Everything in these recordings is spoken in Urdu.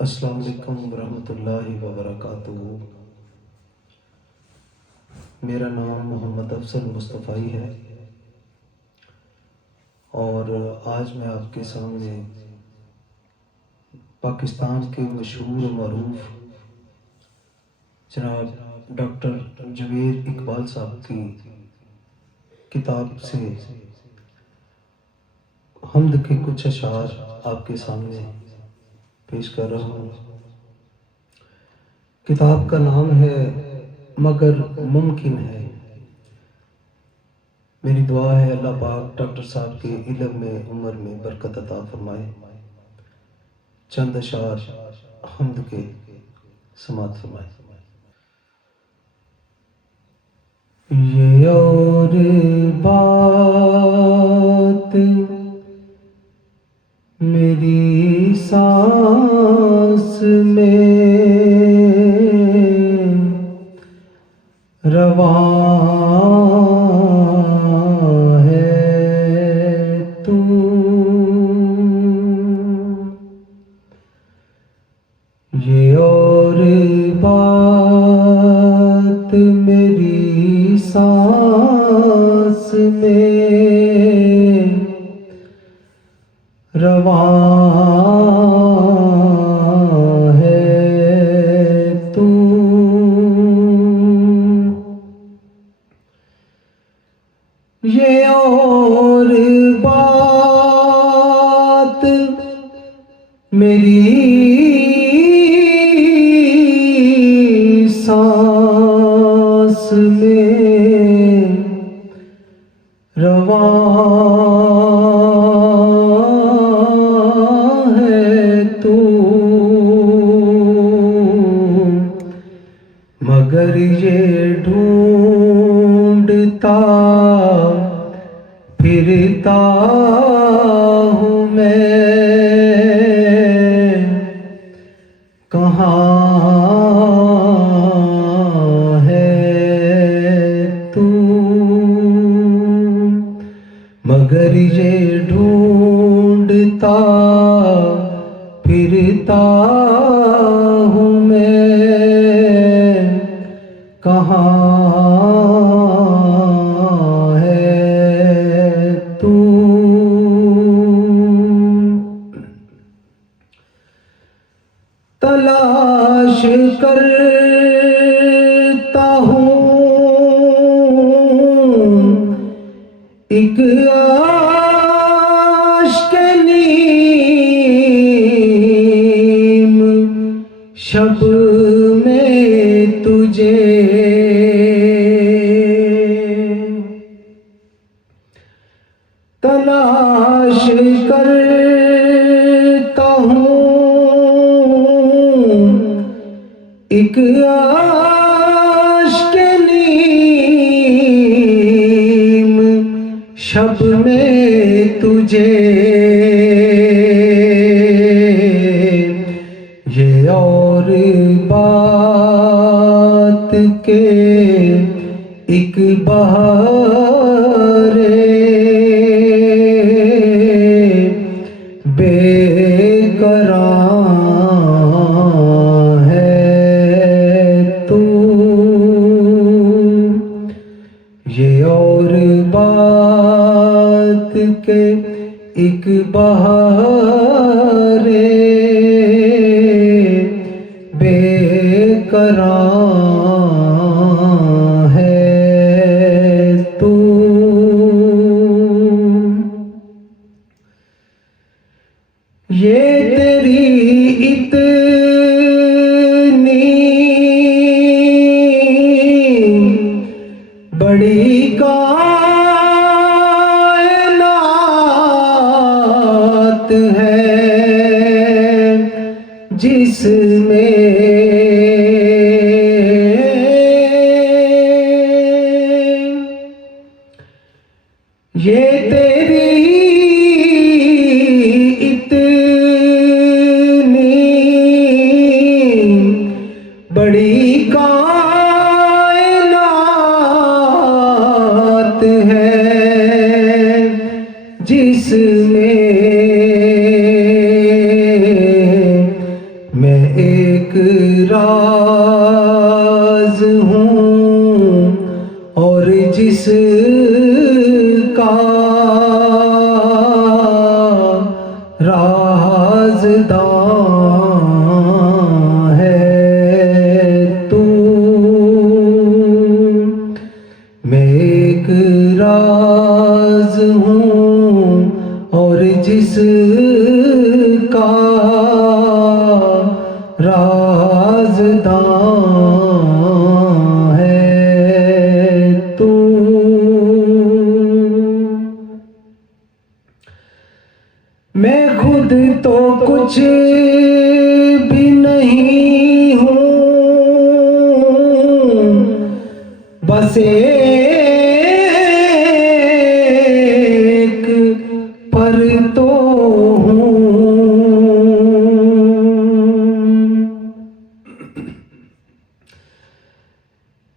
السلام علیکم ورحمۃ اللہ وبرکاتہ۔ میرا نام محمد افضل مصطفی ہے اور آج میں آپ کے سامنے پاکستان کے مشہور و معروف جناب ڈاکٹر جوید اقبال صاحب کی کتاب سے حمد کے کچھ اشعار آپ کے سامنے پیش کر رہا ہوں۔ کتاب کا نام ہے مگر ممکن ہے۔ میری دعا ہے اللہ پاک ڈاکٹر صاحب کے علم میں، عمر میں برکت عطا فرمائے۔ چند اشعار حمد کے سماعت فرمائے۔ یہ اور بات میری سانس میں رواں ہے تو یہ اور بات میری سانس میں رواں میری سانس میں رواں ہے تو۔ مگر یہ ڈھونڈتا پھرتا مگر یہ ڈھونڈتا پھرتا ہوں میں کہاں ہے تو تلاش کرتا ہوں ایک تجھے تلاش کرتا ہوں ایک عاشق نیم شب میں تجھے ہے جس میں یہ تیری اتنی بڑی کائنات جس کا بس ایک پر تو ہوں۔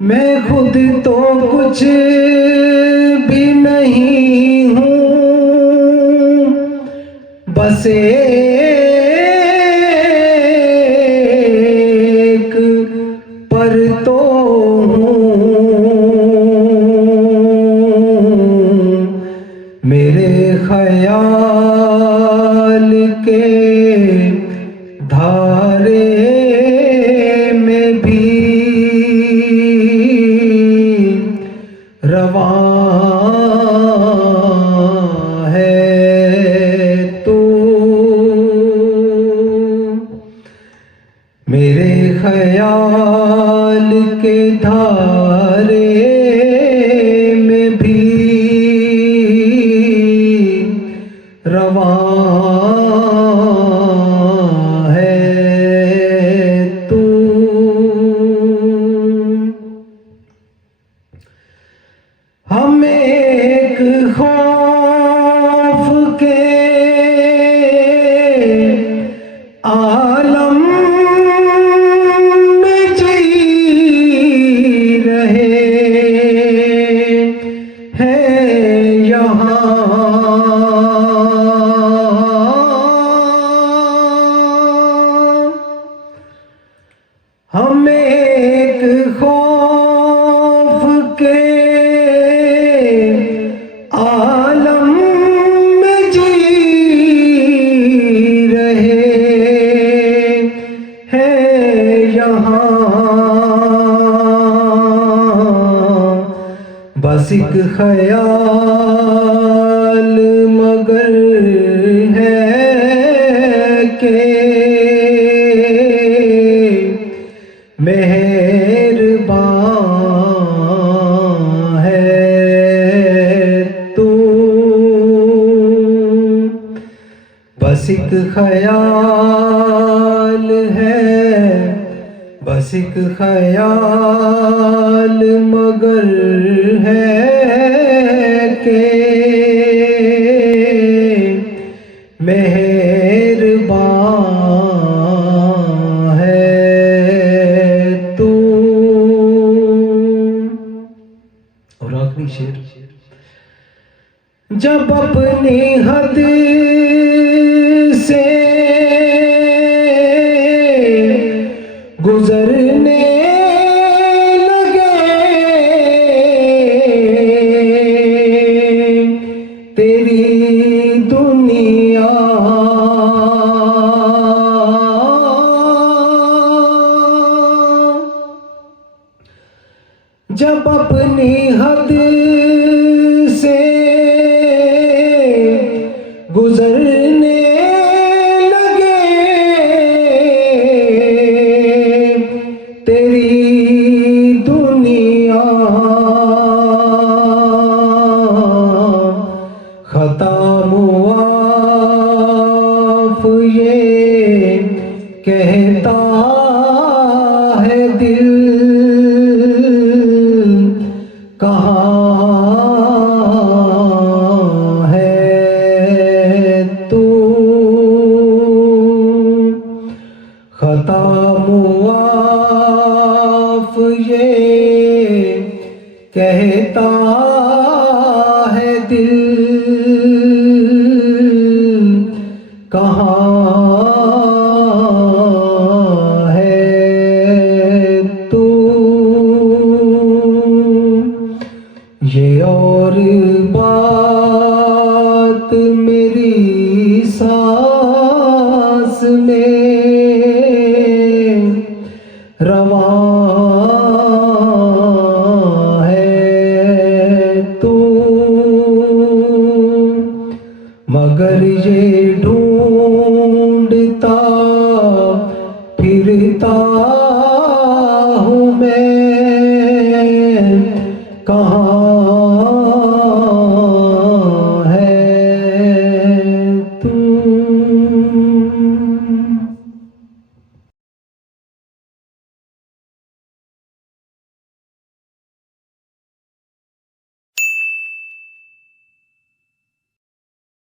میں خود تو کچھ بھی نہیں ہوں۔ بس دھارے میں بھی رواں ہے تو میرے خیال کے دھارے ہم ایک خوف کے عالم میں جی رہے ہیں یہاں۔ بس ایک خیال مگر ہے کہ بس ایک خیال ہے بس ایک خیال مگر ہے کہ ہے تو اور آخری شیر جب اپنی حد گزرنے لگے۔ تیری কাহা